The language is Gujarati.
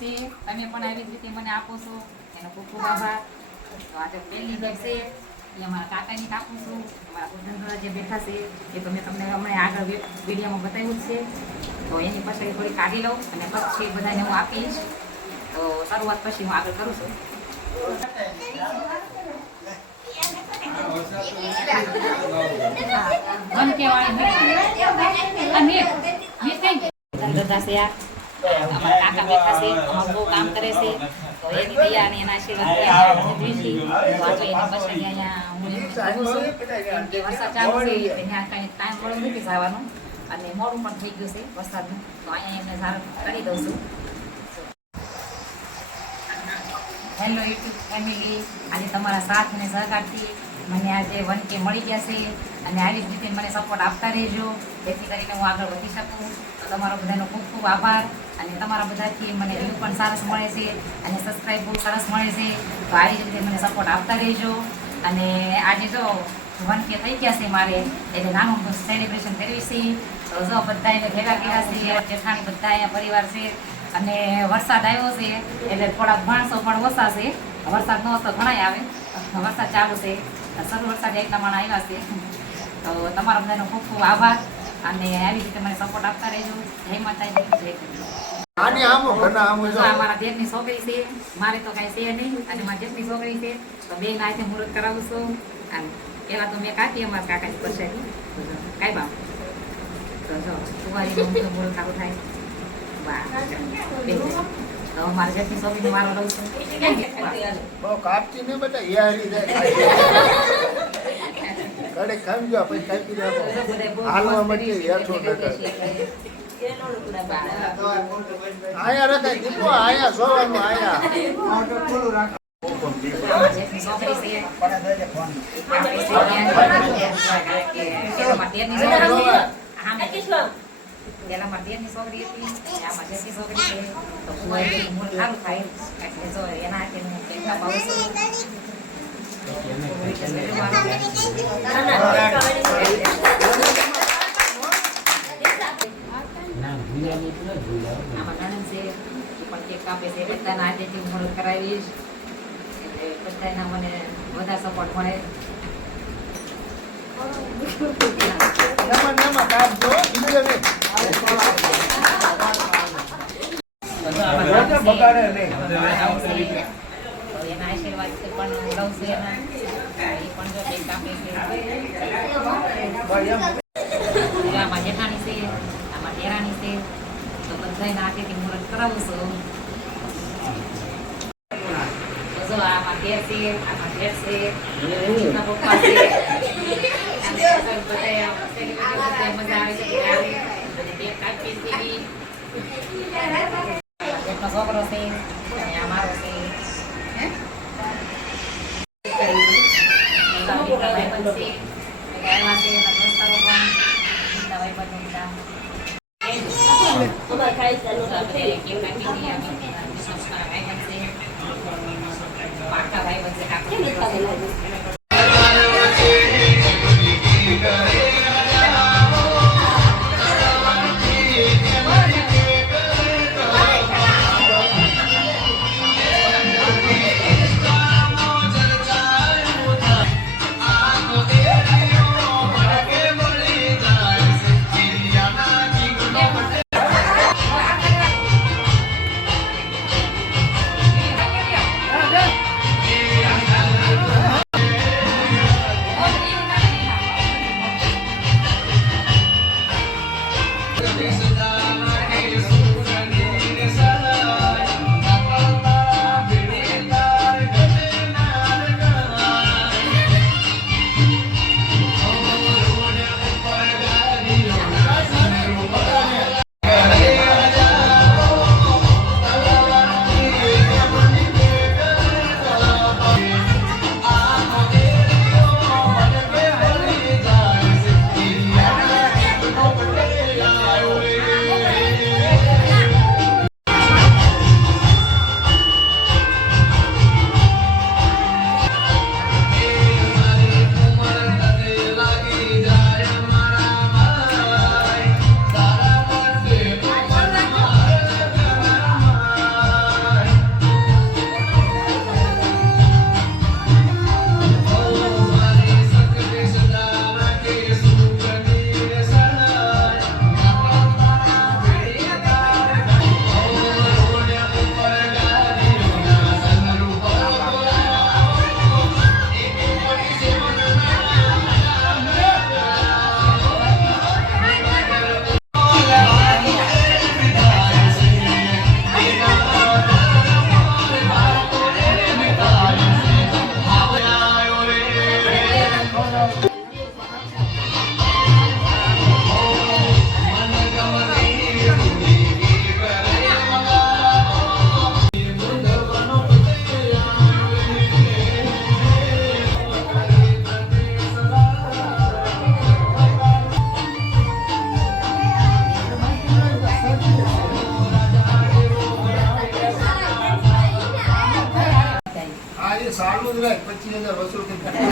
છે તમે પણ આવી જ રીતે મને આપો છો એનો ખૂબ ખૂબ આભાર. તો આજે પહેલી બેગ છે એ અમારા કાકાની આપું છું. અમારા ઉદ્ધંધરા જે બેઠા છે એ તો મેં તમને હમણાં આગળ વિડીયોમાં બતાવ્યું જ છે. તો એની પછી થોડી કાઢી લઉં અને પછી બધાને હું આપીશ. તો શરૂઆત પછી હું આગળ કરું છું. અમારા કાકા બેઠા છે, અમારું બહુ કામ કરે છે. તો એની દયા અને એના આશીર્વાદ મેળવી તો આજે એની પછી અહીંયા હું રહું છું. કે વરસાદ ચાલુ છે ત્યાં કાંઈ ટાઈમ મળ્યો નથી જવાનું અને મોડું પણ થઈ ગયું છે વરસાદનું. તો અહીંયા એમને સારું કરી દઉં છું. હેલો યુટ્યુબ ફેમિલી, આજે તમારા સાથ અને સહકારથી મને આજે 1K મળી ગયા છે અને આવી જ રીતે મને સપોર્ટ આપતા રહેજો જેથી કરીને હું આગળ વધી શકું. તો તમારો બધાનો ખૂબ ખૂબ આભાર. અને તમારા બધાથી મને વ્યૂ પણ સરસ મળે છે અને સબસ્ક્રાઈબ બહુ સરસ મળે છે. તો આવી જ રીતે મને સપોર્ટ આપતા રહેજો. અને આજે જો 1K થઈ ગયા છે મારે એટલે નાનું સેલિબ્રેશન કરવી છે. તો જો બધા એને ભેગા કર્યા છે, જેઠાણી બધા અહીંયા પરિવાર છે. અને વરસાદ આવ્યો છે એટલે થોડાક માણસો પણ ઓછા છે. વરસાદ ન તો ઘણાય આવે, વરસાદ ચાલુ છે, શરૂ વરસાદ એટલા માણસ આવ્યા છે. તો તમારા બધાનો ખૂબ ખૂબ આભાર અને આવી રીતે મને સપોર્ટ આપતા રહેજો. જય માતાજી, જય મારા દેરની છોકરી છે, મારે તો કાંઈ છે નહીં અને મારા જેટની છોકરી છે તો બે નાથે મુહૂર્ત કરાવું છું. અને પહેલાં તો મેં કાકી અમારા કાકાની પછાડી કાંઈ બાપ તો જો કુંવારીનું મુહૂર્ત સારું થાય. તો મારા જેટની છોકરીને મારો રહું છું. કાપતી નહીં બધા યારી કડે ખામજો પછી કાપી રાખો હાલવા માટે યાઠો નકર આયા રખાય દીપો આયા સોવાનું આયા મોટો ખુલ્લું રાખ. જેટની છોકરી છે પેલા મારા દેરની છોકરી હતી, આમાં જેટલી છોકરી છે તો કુંવારી મૂળ સારું થાય એટલે જો એના હાથે હું કેમ પાઉં છું. આમાં નાનંદ છે એ પણ કેક કાપે છે. બધાના હાથેથી હું મુહૂર્ત કરાવીશ એટલે બધાના મને વધારે સપોર્ટ મળે. એના આશીર્વાદ પણ લઉં છું. એના એ પણ જો કંઈક કાપે છે. આમાં જેઠાણી છે, આમાં દેરાણી છે, તો બધાના હાથેથી મુહૂર્ત કરાવું છું. તો જો આમાં દેર છે, આમાં જેઠ છે, એમના પપ્પા છે. મજા આવે છે કેક કાપી હતી. જેટનો છોકરો છે અને આ મારો છે. પાકા ભાઈ બનશે ચાલુ જ રાખ 25,000 વસૂલ કરી